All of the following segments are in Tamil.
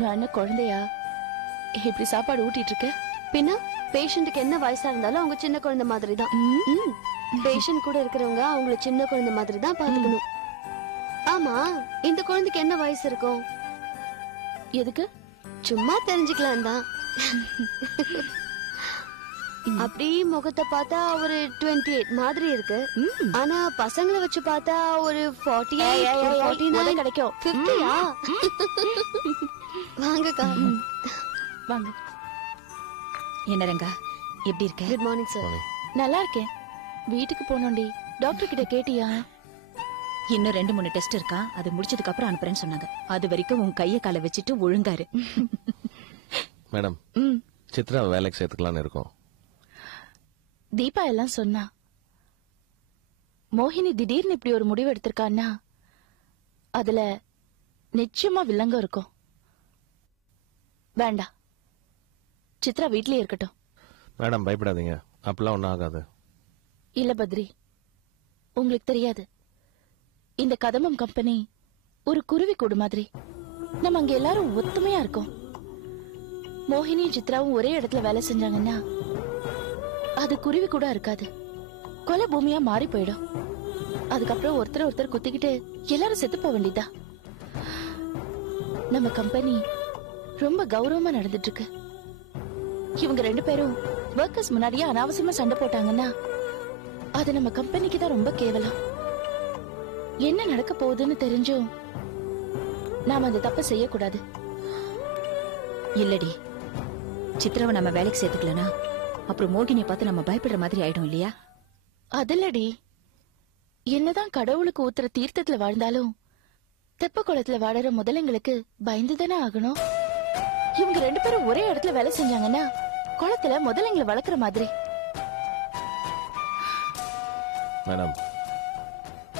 நான் என்ன குழந்தையா இப்படி சாப்பாடு ஊட்டிட்டு இருக்க? பின்ன பேஷண்ட்டுக்கு என்ன வயசா இருந்தாலும் அவங்க சின்ன குழந்தை மாதிரி தான். பேஷண்ட் கூட இருக்கிறவங்க அவங்கள சின்ன குழந்தை மாதிரி தான் பாத்துக்கணும். ஆமா, இந்த குழந்தைக்கு என்ன வயசு இருக்கும்? எதுக்கு? சும்மா தெரிஞ்சுக்கலாம் தான். அப்படி முகத்தை பார்த்தா ஒரு 28 மாதிரி இருக்கு. ஆனா பசங்களை வச்சு பார்த்தா ஒரு 48 கிடைக்கும். 50யா? வாங்கக்கா. வாங்க. என்ன ரங்கா, எப்படி இருக்க? Good morning sir. நல்லா இருக்கேன். வீட்டுக்கு போனோண்டி. டாக்டர் கிட்ட கேட்டியா? இன்னும் 2-3 டெஸ்ட் இருக்கா, அது முடிச்சதுக்கு அப்புறம் அனுப்புறேன்னு சொன்னாங்க. அது வரைக்கும் உன் கைய காலை வச்சுட்டு ஒழுங்காரு. மேடம், சித்ரா வேலைக்கு சேர்த்துக்கலான்னு இருக்கோம். தீபா எல்லாம் சொன்னா. மோகினி திடீர்னு இப்படி ஒரு முடிவு எடுத்திருக்கான்னா அதுல நிச்சயமா வில்லங்கம் இருக்கும். வேண்டாம், சித்ரா வீட்லயே இருக்கட்டும். மேடம் பயப்படாதீங்க, அப்பெல்லாம் ஒன்னும் ஆகாது. இல்ல பத்ரி, உங்களுக்கு தெரியாது, இந்த கதம்பம் கம்பெனி ஒரு குருவி கூடு மாதிரி. நம்ம அங்க எல்லாரும் ஒத்துமையா இருக்கோம். மோகினியும் சித்ராவும் ஒரே இடத்துல வேலை செஞ்சாங்கன்னா அது குருவி கூட இருக்காது, கொலை பூமியா மாறி போயிடும். அதுக்கப்புறம் ஒருத்தர் குத்திக்கிட்டு எல்லாரும் செத்து போக வேண்டியதா. நம்ம கம்பெனி ரொம்ப கௌரவமா நடந்துட்டு இருக்கு. இவங்க 2 பேரும் ஒர்க்கர்ஸ் முன்னாடியே அனாவசியமா சண்டை போட்டாங்கன்னா அது நம்ம கம்பெனிக்கு தான் ரொம்ப கேவலம். என்ன நடக்க போகுதுன்னு தெரிஞ்சும் நாம அந்த தப்ப செய்யக்கூடாது. இல்லடி, சித்ராவை நம்ம வேலைக்கு சேர்த்துக்கலனா அப்புறம் மோகினியை பார்த்து நம்ம பயப்படுற மாதிரி ஆயிடும் இல்லையா? அதில்லடி, என்னதான் கடவுளுக்கு ஊத்துற தீர்த்தத்துல வாழ்ந்தாலும் தெப்ப குளத்துல வாழற முதலைங்களுக்கு பயந்துதானே ஆகணும். இவங்க 2 பேரும் ஒரே இடத்துல வேலை செஞ்சாங்கன்னா குளத்துல முதலைங்களை வளர்க்குற மாதிரி. மேடம்,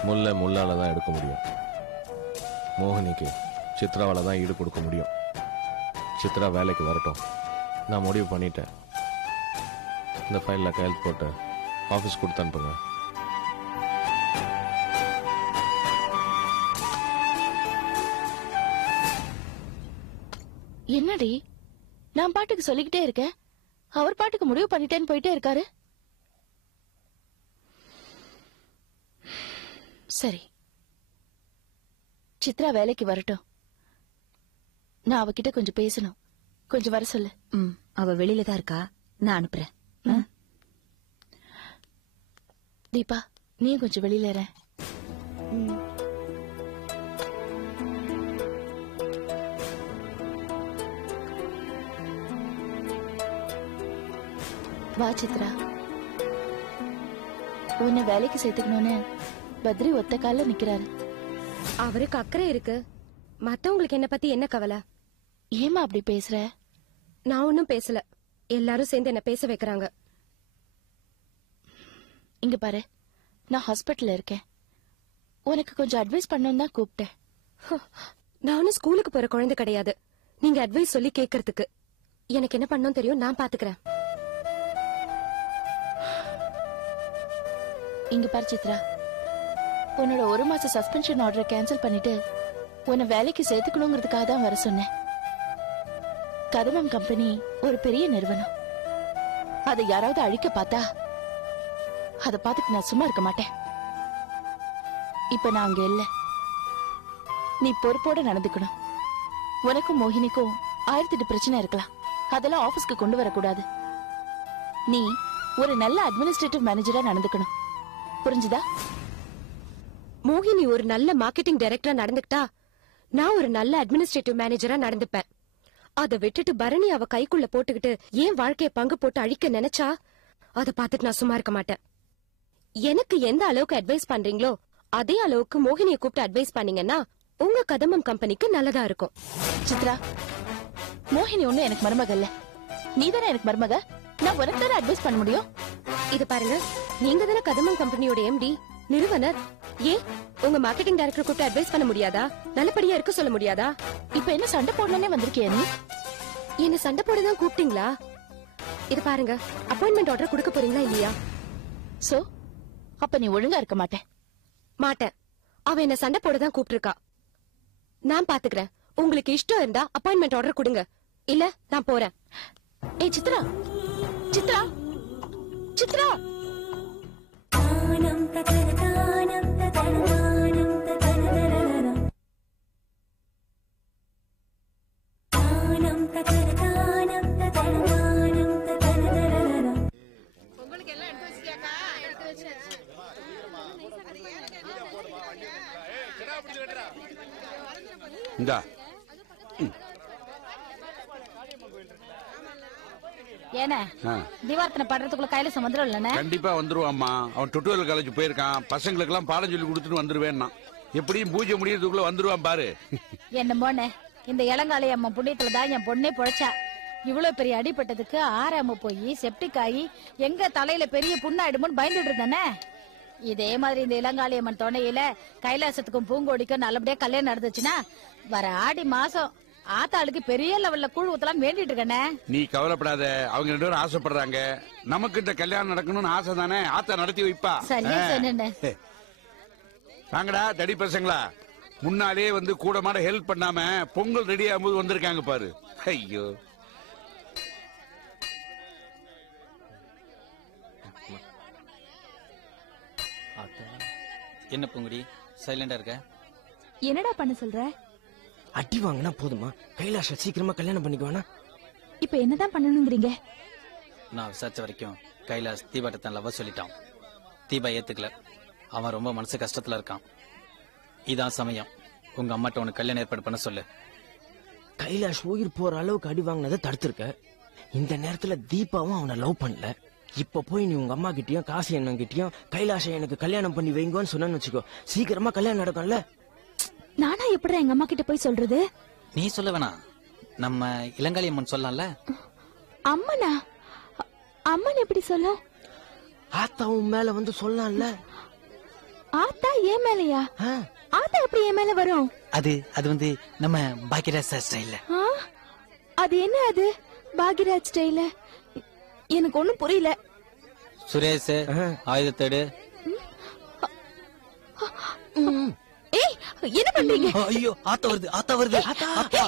முல்லை முள்ளால தான் எடுக்க முடியும். மோகினிக்கு சித்ராவால தான் ஈடு கொடுக்க முடியும். சித்ரா வேலைக்கு வரட்டும், நான் முடிவு பண்ணிட்டேன். இந்த ஃபைலில் கையெழுத்து போட்டு ஆஃபீஸ் கொடுத்து அனுப்புங்க. என்னடி, நான் பாட்டுக்கு சொல்லிக்கிட்டே இருக்கேன், அவர் பாட்டுக்கு முடிவு பண்ணிட்டேன்னு போயிட்டே இருக்காரு. சரி, சித்ரா வேலைக்கு வரட்டும். நான் அவகிட்ட கொஞ்சம் பேசணும். கொஞ்சம் வர சொல்லு. அவ வெளியில தான் இருக்கா, நான் அனுப்புறேன். தீபா, நீ கொஞ்சம் வெளியில இரு. வா சித்ரா, உன்னை வேலைக்கு சேர்த்துக்கணும்னு பத்ரி ஒத்த கால நிக்கிறாரு. அவருக்கு அக்கறை இருக்கு, மத்தவங்களுக்கு என்ன பத்தி என்ன கவலை? ஏமா அப்படி பேசுற? நான் ஒன்னும் பேசல, எல்லாரும் சேர்ந்து என்ன பேச வைக்கிறாங்க. இங்க பாரு, நான் ஹாஸ்பிட்டல்ல இருக்கேன். உனக்கு கொஞ்சம் அட்வைஸ் பண்ணணும் தான் கூப்பிட்டேன். நானும் ஸ்கூலுக்கு போற குழந்தை கிடையாது நீங்க அட்வைஸ் சொல்லி கேக்குறதுக்கு. எனக்கு என்ன பண்ணணும் தெரியும், நான் பாத்துக்கிறேன். இங்க பாரு சித்ரா, உன்னோட 1 மாச சஸ்பென்ஷன் ஆர்டரை கேன்சல் பண்ணிட்டு உன்னை வேலைக்கு சேர்த்துக்கணுங்கிறதுக்காக தான் வர சொன்னேன். கதம்பம் கம்பெனி ஒரு பெரிய நிறுவனம். அதை யாராவது அழிக்க பார்த்தா அதை பார்த்துட்டு நான் சும்மா இருக்க மாட்டேன். இப்ப நான் அங்க இல்ல, நீ பொறுப்போட நடந்துக்கணும். உனக்கும் மோகினிக்கும் 1008 பிரச்சனை இருக்கலாம், அதெல்லாம் ஆபீஸ்க்கு கொண்டு வரக்கூடாது. நீ ஒரு நல்ல அட்மினிஸ்ட்ரேட்டிவ் மேனேஜரா நடந்துக்கணும், புரிஞ்சுதா? மோகினி ஒரு நல்ல மார்க்கெட்டிங் டைரக்டரா நடந்துக்கிட்டா நான் ஒரு நல்ல அட்மினிஸ்ட்ரேட்டிவ் மேனேஜரா நடந்துப்பேன். அதை விட்டுட்டு பரணி அவ கைக்குள்ள போட்டுக்கிட்டு ஏன் வாழ்க்கைய பங்கு போட்டு அழிக்க நினைச்சா அதை பார்த்துட்டு நான் சும்மா இருக்க மாட்டேன். எனக்கு எந்த அளவுக்கு அட்வைஸ் பண்றீங்களோ அதே அளவுக்கு மோகினியை கூப்பிட்டு அட்வைஸ் பண்ணீங்கன்னா உங்க கதம்பம் கம்பெனிக்கு நல்லதா இருக்கும். சித்ரா, மோகினி ஒண்ணு எனக்கு மருமக இல்ல, நீதானே எனக்கு மருமக. நான் உனக்கு தானே அட்வைஸ் பண்ண முடியும். இது பாருங்க, நீங்க தானே கதம்பம் கம்பெனியோட எம்டி, நிறுவனர். ஏன் உங்க மார்க்கெட்டிங் டைரக்டர் கூப்பிட்டு அட்வைஸ் பண்ண முடியாதா? நல்லபடியா இருக்க சொல்ல முடியாதா? இப்ப என்ன சண்டை போடணும்னே வந்திருக்கியா நீ? என்ன சண்டை போடதான் கூப்பிட்டீங்களா? இது பாருங்க, அப்பாயின்மெண்ட் ஆர்டர் கொடுக்க போறீங்களா இல்லையா? சோ அப்ப நீ ஒழுங்கா இருக்க மாட்டேன். மாட்டேன். அவ என்ன சண்டை போடதான் கூப்பிட்டு இருக்கா. நான் பாத்துக்கிறேன். உங்களுக்கு இஷ்டம் இருந்தா அப்பாயின்மெண்ட் ஆர்டர் கொடுங்க, இல்ல நான் போறேன். ஏய் சித்ரா, சித்ரா, சித்ரா. இந்தா ஏன திவார்த்தனை படுறதுக்குள்ள கைலாசம் வந்துடும் இல்லனே? கண்டிப்பா வந்துருவாம்மா. அவன் டுட்டோரியல் காலேஜ் போயிருக்கான். பசங்களுக்கு எல்லாம் பாடம் சொல்லி கொடுத்துட்டு வந்துருவேன்னா எப்படியும் பூஜை முடியறதுக்குள்ள வந்துருவான் பாரு. என்ன மோனே, இந்த இளங்காலை அம்மா புண்ணியத்துல தான் என் பொண்ணே பொழைச்சா. இவ்வளவு பெரிய அடிபட்டதுக்கு ஆறாம போய் செப்டிக் ஆகி எங்க தலையில பெரிய புண்ணாயிடுமோன்னு பயந்துட்டு இருந்தானே. இதே மாதிரி இந்த இளங்காளி அம்மன் துணையில கைலாசத்துக்கும் பூங்கோடிக்கும் நல்லபடியா கல்யாணம் நடந்துச்சுன்னா வர ஆடி மாசம் ஆத்தாளுக்கு பெரிய லெவல்ல கூழ் ஊத்தலாம் வேண்டிட்டு இருக்கனே. நீ கவலைப்படாத, அவங்க 2 பேரும் ஆசைப்படுறாங்க. நமக்கு இந்த கல்யாணம் நடக்கணும்னு ஆசை தானே, ஆத்தா நடத்தி வைப்பா. சரியா சொன்னேன்னு. வாங்கடா தடி பசங்களா, முன்னாலே வந்து கூட மாட ஹெல்ப் பண்ணாம பொங்கல் ரெடி ஆகும்போது வந்திருக்காங்க பாரு. ஐயோ என்ன பூங்குடி சைலண்டா இருக்க? என்னடா பண்ண சொல்ற? அடி வாங்கினா போதுமா? கைலாஷ சீக்கிரமா கல்யாணம் பண்ணிக்குவானா? இப்ப என்னதான் பண்ணணுங்கிறீங்க? நான் விசாரிச்ச வரைக்கும் கைலாஷ் தீபாட்ட தான் லவ் சொல்லிட்டான். தீபா ஏத்துக்கல. அவன் ரொம்ப மனசு கஷ்டத்துல இருக்கான். இதான் சமயம். உங்க அம்மாட்ட உனக்கு கல்யாணம் ஏற்பாடு பண்ண சொல்லு. கைலாஷ் உயிர் போற அளவுக்கு அடி வாங்கினதை தடுத்திருக்க. இந்த நேரத்துல தீபாவும் அவனை லவ் பண்ணல. இப்ப போய் நீ உங்க அம்மா கிட்டயும் காசி அண்ணன் கிட்டயும் கைலாஷ எனக்கு கல்யாணம் பண்ணி வைங்கன்னு சொன்னு வச்சுக்கோ, சீக்கிரமா கல்யாணம் நடக்கும்ல. நானா எப்படி எங்க அம்மா கிட்ட போய் சொல்றது? நீ சொல்ல வேணாம், நம்ம இளங்காளி அம்மன் சொல்லலாம்ல. அம்மனா? அம்மன் எப்படி சொல்லும்? ஆத்தாவும் மேல வந்து சொல்லலாம்ல. ஆத்தா ஏன் மேலையா? ஆத்தா எப்படி என் மேல வரும்? அது வந்து நம்ம பாக்கியராஜ் சார் ஸ்டைல்ல. அது என்ன? அது பாக்யராஜ் ஸ்டைல? எனக்கு ஒண்ணும் புரியல. சுரேஷ் ஆயுதத்தேடு. ஏய் என்ன பண்றீங்க? ஐயோ ஆத்தா வருது, ஆத்தா வருது. ஆத்தா ஆத்தா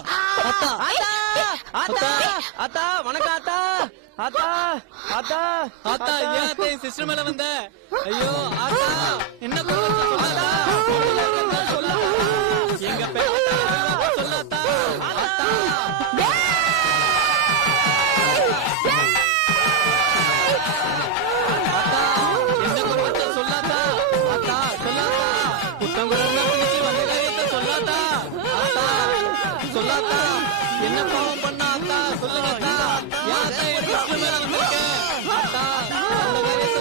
ஆத்தா ஆத்தா வணக்கம் ஆத்தா. ஆத்தா ஆத்தா ஆத்தா ஏன் ஆத்தா என் சிஸ்டர் மேல வந்த? ஐயோ ஆத்தா என்ன சொல்லாதா? எங்க சொல்லாதா? ஆத்தா என்ன பாவம் பண்ண ஆத்தா சொல்லுங்க.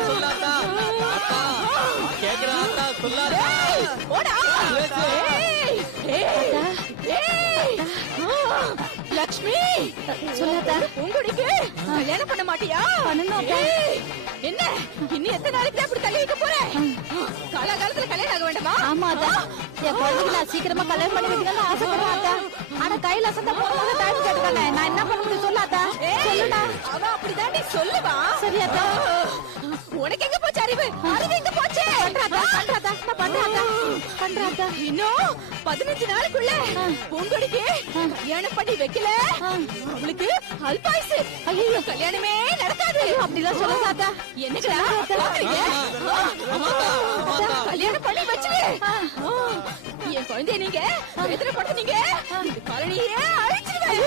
சொல்லாதா ஆத்தா கேக்குற ஆத்தா சொல்லாதா. லக்ஷ்மி சொல்லாதா, உங்களுக்கு கல்யாணம் பண்ண மாட்டியா? பண்ணணும். என்ன இன்னும் எத்தனை நாளைக்கு அப்படி தள்ளி வைக்க போற? காலகாலத்துல கல்யாணம் ஆக வேண்டாமா? ஆமா அதான், என் குழந்தைக்கு நான் சீக்கிரமா கல்யாணம் பண்ணி வைக்கணும்னு ஆசைப்படுறேன். ஆனா கைலாசம் தான் போகும்போது டைம் கேட்டுக்கானே, நான் என்ன பண்ண முடியும் சொல்லாதா? சொல்லுடா. அவ அப்படிதான் நீ சொல்லுவா. சரியாதா? உனக்கு எங்க போச்சு அறிவு? அறிவு எங்க போச்சு? பண்றாதா பண்றாதா. இன்னும் 15 நாளுக்குள்ள பொங்கலுக்கு கல்யாணம் பண்ணி வைக்கல அவளுக்கு அல்பாயுசு. ஐயோ கல்யாணமே நடக்காது. அப்படிலாம் சொல்லாதா? என்ன கல்யாணம் பண்ணி வச்சு என் குழந்தைய நீங்க எத்தனை படுத்துனீங்க? காலனியே அழிச்சிருவேன்.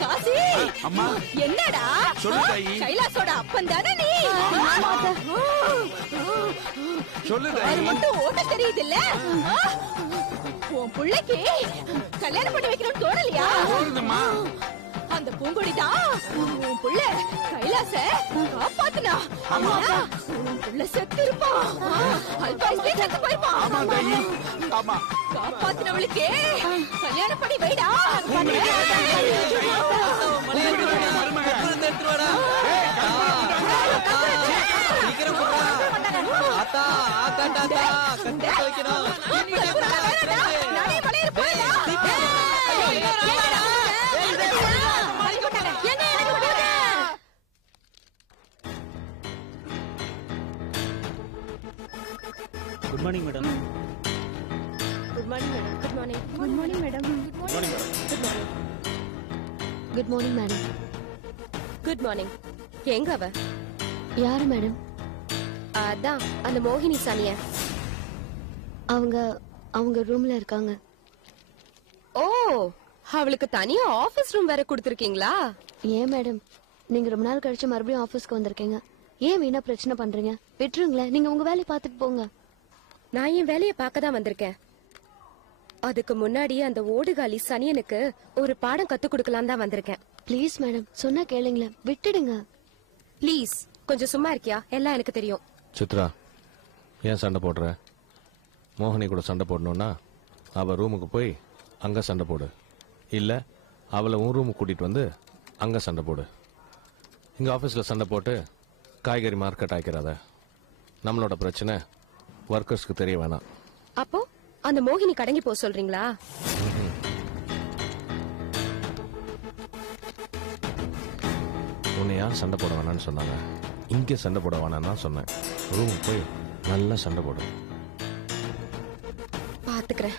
காசி என்னடா? கைலாசோட அப்பன் தானே நீ? அது மட்டும் ஓட்ட தெரியுது இல்ல? உன் பிள்ளைக்கு கல்யாணம் பண்ணி வைக்கணும்னு தோணலையா? அந்த பூங்கொடிதான் உன் புள்ள கைலாச காப்பாத்துனா. உன் புள்ள செத்து இருப்பான். அல்பாயுஸ்லயே செத்து போயிருப்பான். காப்பாத்துனவளுக்கு கல்யாணம் பண்ணி வைடா. Good good morning madam. Good morning madam. Good morning. Good morning madam. Good morning. Good morning madam. Good morning. எங்க அவ? யாரு மேடம்? அதான் அந்த மோகினி சானிய. அவங்க ரூம்ல இருக்காங்க. ஓ, அவளுக்கு தனியா ஆபீஸ் ரூம் வேற கொடுத்திருக்கீங்களா? ஏன் மேடம், நீங்க ரொம்ப நாள் கழிச்சு மறுபடியும் ஆபீஸ்க்கு வந்திருக்கீங்க. ஏன் வீணா பிரச்சனை பண்றீங்க? விட்டுருங்களேன், நீங்க உங்க வேலையை பார்த்துட்டு போங்க. நான் என் வேலையை பார்க்க தான் வந்திருக்கேன். அதுக்கு முன்னாடி அந்த ஓடுகாலி சனியனுக்கு ஒரு பாடம் கத்து கொடுக்கலாம் தான் வந்திருக்கேன். ப்ளீஸ் மேடம், சொன்னா கேளுங்களேன், விட்டுடுங்க. ப்ளீஸ் கொஞ்சம் சும்மா இருக்கியா? எல்லாம் எனக்கு தெரியும். சித்ரா, ஏன் சண்டை போடுற? மோகினி கூட சண்டை போடணும்னா அவள் ரூமுக்கு போய் அங்கே சண்டை போடு, இல்லை அவளை உன் ரூமுக்கு கூட்டிகிட்டு வந்து அங்கே சண்டை போடு. இங்கே ஆஃபீஸில் சண்டை போட்டு காய்கறி மார்க்கெட் ஆக்கிறாத. நம்மளோட பிரச்சனை ஒர்க்கர்ஸ்க்கு தெரிய வேணாம். அப்போ அந்த மோகினி கடங்கி போக சொல்றீங்களா? உன்னை யார் சண்டை போட வேணான்னு சொன்னாங்க? இங்கே சண்டை போட வேணான்னு சொன்னேன். ரூமுக்கு போய் நல்லா சண்டை போடு. பாத்துக்கிறேன்.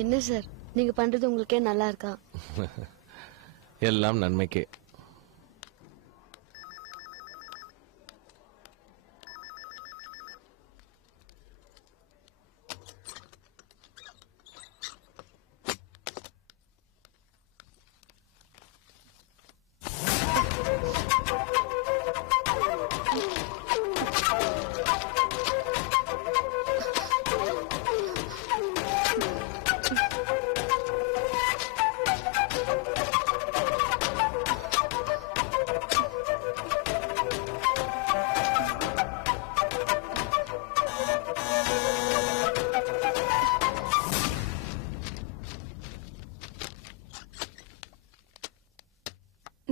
என்ன சார், நீங்க பண்றது உங்களுக்கே நல்லா இருக்கா? எல்லாம் நன்மைக்கே.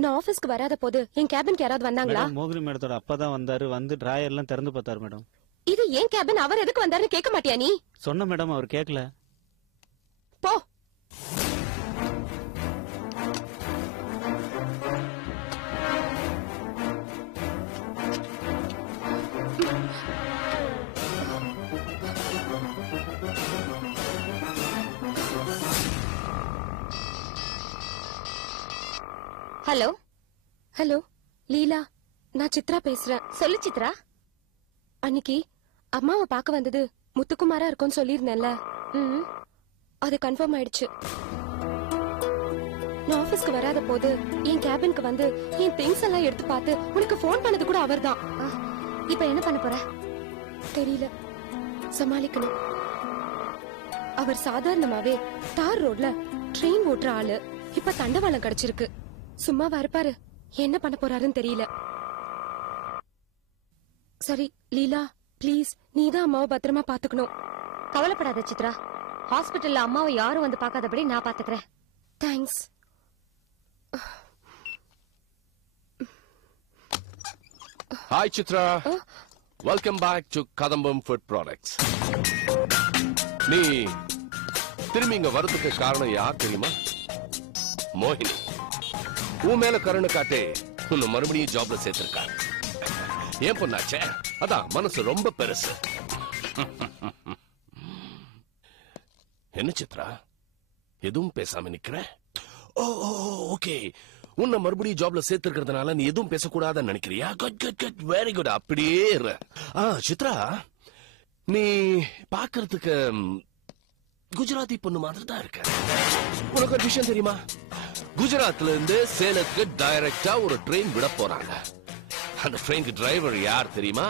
நான் ஆபீஸ்க்கு வராத போது என் கேபினுக்கு யாராவது வந்தாங்களா? மேடம், மோகினி மேடத்தோட அப்பா தான் வந்தாரு. வந்து டிராயர் எல்லாம் திறந்து பார்த்தாரு மேடம். இது ஏன் கேபின்? அவர் எதுக்கு வந்தாருன்னு கேட்க மாட்டியா நீ? சொன்ன மேடம், அவர் கேட்கல. போ. ஹலோ ஹலோ லீலா, நான் சித்ரா பேசுறேன். சொல்லு சித்ரா. அன்னைக்கு அம்மாவை பார்க்க வந்தது முத்துக்குமாரா இருக்கும்னு சொல்லியிருந்தேன்ல, அது கன்ஃபார்ம் ஆயிடுச்சு. நான் ஆபீஸ்க்கு வராத போது என் கேபினுக்கு வந்து என் திங்ஸ் எல்லாம் எடுத்து பார்த்து உனக்கு போன் பண்ணது கூட அவர்தான். இப்ப என்ன பண்ண போற? தெரியல, சமாளிக்கணும். அவர் சாதாரணமாவே தார் ரோட்ல ட்ரெயின் ஓட்டுற ஆளு. இப்ப தண்டவாளம் கிடைச்சிருக்கு. சும்மாவா இருப்பாரு? என்ன பண்ண போறாருன்னு தெரியல. சரி லீலா, ப்ளீஸ் நீதான் அம்மாவை பத்திரமா பாத்துக்கணும். கவலைப்படாத சித்ரா, ஹாஸ்பிட்டல்ல அம்மாவை யாரும் வந்து பார்க்காதபடி நான் பாத்துக்கிறேன். Thanks. Hi Chitra, welcome back to Kadambam Food Products. நீ திரும்பி இங்க வரதுக்கு காரணம் யார் தெரியுமா? மோகினி உன் மேல கருணை காட்டே உன்னை மறுபடியும் ஜாப்ல சேர்த்திருக்காங்க. ஏன் பொண்ணாச்சே, அதான் மனசு ரொம்ப பெருசு. என்ன சித்ரா, எதுவும் பேசாம நிக்கிற? ஓ ஓகே, உன்னை மறுபடியும் ஜாப்ல சேர்த்திருக்கிறதுனால நீ எதுவும் பேசக்கூடாதுன்னு நினைக்கிறியா? Good good good, very good. அப்படியே இரு. சித்ரா, நீ பாக்குறதுக்கு குஜராத்தி பொண்ணு மாதிரி தான் இருக்க. உனக்கு ஒரு விஷயம் தெரியுமா? குஜராத்ல இருந்து சேலத்துக்கு டைரக்டா ஒரு ட்ரெயின் விட போறாங்க. அந்த ட்ரெயினுக்கு டிரைவர் யார் தெரியுமா?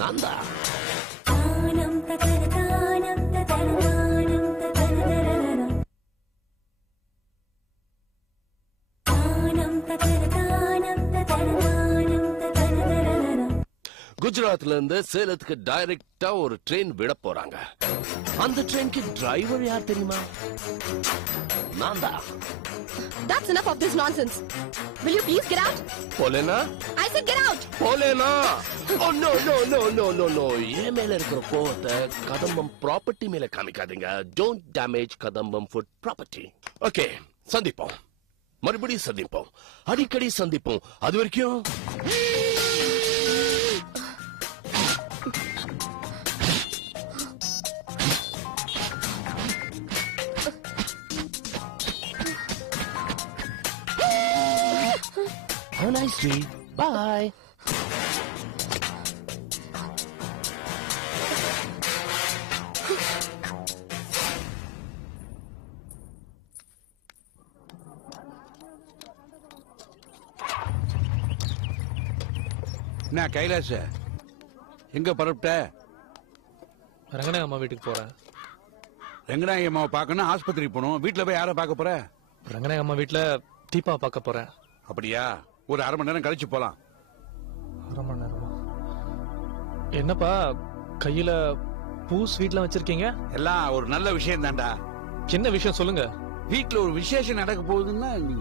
நான் தான். குஜராத்ல இருந்து சேலத்துக்கு டைரக்டா ஒரு ட்ரெயின் விட போறாங்க. அந்த ட்ரெயினுக்கு டிரைவர் யார் தெரியுமா? நான் தான். That's enough of this nonsense. Will you please get out? போலேனா? I said get out. போலேனா? Oh no no no no no no. ஏன் மேல இருக்கிற கோவத்தை கதம்பம் ப்ராப்பர்ட்டி மேல காமிக்காதீங்க. Don't damage Kadambam food property. Okay, சந்திப்போம். மறுபடியும் சந்திப்போம், அடிக்கடி சந்திப்போம். அது வரைக்கும் Have a nice day. Bye. என்ன கைலாச, எங்க பரப்பிட்ட? ரங்கநாயக அம்மா வீட்டுக்கு போறேன். ரங்கநாயக அம்மாவை பார்க்கணும், ஆஸ்பத்திரி போகணும். வீட்டுல போய் யாரை பார்க்க போற? ரங்கநாயக அம்மா வீட்டுல தீபா பார்க்க போறேன். அப்படியா? ஒரு அரை மணி நேரம் கழிச்சு போலாம். அரை மணி நேரமா? என்னப்பா கையில பூ ஸ்வீட்லாம் வச்சிருக்கீங்க? எல்லாம் ஒரு நல்ல விஷயம் தான்டா. என்ன விஷயம் சொல்லுங்க. வீட்டுல ஒரு விசேஷம் நடக்க போகுதுன்னா நீ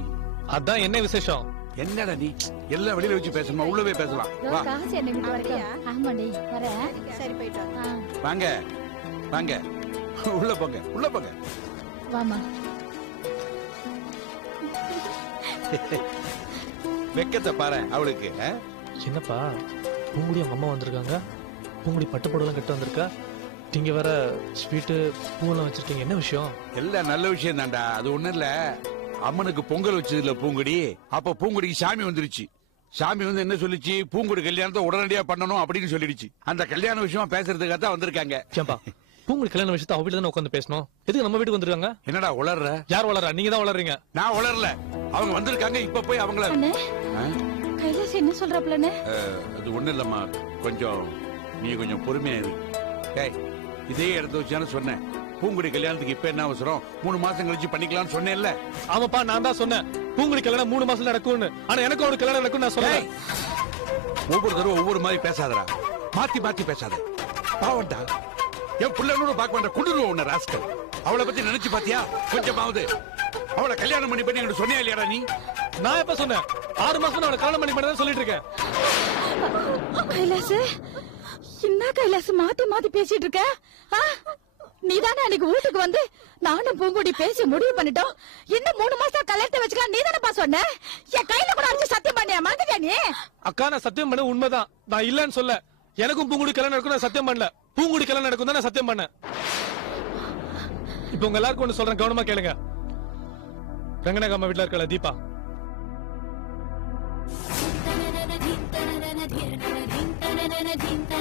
அதான் என்ன விசேஷம்? என்னடா நீ எல்லாம் வெளியில வச்சு பேசணுமா? உள்ளவே பேசலாம். வா காசு என்ன வீட்டு வரைக்கும். ஆமாடி வரேன். சரி போயிட்டு வா. வாங்க வாங்க, உள்ள போங்க உள்ள போங்க. வாமா. வெக்கத்தை பாரு அவளுக்கு. என்னப்பா பூங்குடி அவங்க அம்மா வந்திருக்காங்க, பூங்குடி பட்டு புடவைலாம் கட்டு வந்திருக்கா, நீங்க வேற ஸ்வீட்டு பூவெல்லாம் வச்சிருக்கீங்க. என்ன விஷயம்? எல்லாம் நல்ல விஷயம் தான்டா. அது ஒண்ணு இல்ல, அம்மனுக்கு பொங்கல் வச்சது இல்ல பூங்குடி. அப்ப பூங்குடிக்கு சாமி வந்துருச்சு. சாமி வந்து என்ன சொல்லிச்சு? பூங்குடி கல்யாணத்தை உடனடியா பண்ணணும் அப்படின்னு சொல்லிடுச்சு. அந்த கல்யாண விஷயமா பேசுறதுக்காக தான் வந்திருக்காங்க. ஏன்பா பூங்குடி கல்யாண விஷயத்தை அவ வீட்டுல தானே உட்காந்து பேசணும், எதுக்கு நம்ம வீட்டுக்கு வந்திருக்காங்க? என்னடா உளர்ற? யார் வளர்றா? நீங்க தான் வளர்றீங்க. நான் உளரல, அவங்க வந்திருக்காங்க. இப்ப போய் அவங்கள. கைலாஸ் என்ன சொல்றாப்லன்னு? அது ஒண்ணு இல்லம்மா, கொஞ்சம் நீ கொஞ்சம் பொறுமையா இரு. டேய், இதே இடத்த வச்சானு சொன்னேன். பூங்குடி கல்யாணத்துக்கு இப்ப என்ன அவசரம்? 3 மாசம் கழிச்சு பண்ணிக்கலாம்னு சொன்னேன்ல. ஆமாப்பா, நான் தான் சொன்னேன் பூங்குடி கல்யாணம் 3 மாசம் நடக்கும்னு. ஆனா எனக்கு ஒரு கல்யாணம் நடக்கும் நான் சொன்னேன். ஒவ்வொரு தடவை ஒவ்வொரு மாதிரி பேசாதடா, மாத்தி மாத்தி பேசாத. பாவண்டா, என் பிள்ளைகளோட பார்க்க வேண்டாம். குடுருவ உன்ன ராஸ்கல். அவளை பத்தி நினைச்சு பாத்தியா கொஞ்சமாவது? அவளை கல்யாணம் பண்ணி என்கிட்ட சொன்னியா இல்லையாடா நீ? நான் எப்ப சொன்னேன்? 6 மாசம் அவளை கல்யாணம் பண்ணி சொல்லிட்டு இருக்கேன். கைலாஸ், என்ன கைலாஸ் மாத்தி மாத்தி பேசிட்டு இருக்க? நீதானே அன்னைக்கு வீட்டுக்கு வந்து நானும் பூங்குடி பேசி முடிவு பண்ணிட்டோம், இன்னும் 3 மாசம் கல்யாணத்தை வச்சுக்கலாம் நீதானப்பா சொன்ன? என் கையில கூட அடிச்சு சத்தியம் பண்ணியா? மறந்துட்டியா நீ? அக்கா, நான் சத்தியம் பண்ண உண்மைதான், நான் இல்லன்னு சொல்ல. எனக்கும் பூங்குடி கல்யாணம் நடக்கும் நான் சத்தியம் பண்ணல, பூங்குடி கல்யாணம் நடக்கும் தான் நான் சத்தியம் பண்ணேன். இப்ப உங்க எல்லாருக்கும் ஒண்ணு சொல்றேன், கவனமா கேளுங்க. ரங்கநாயக அம்மா வீட்டுல இருக்கல தீபா, धिन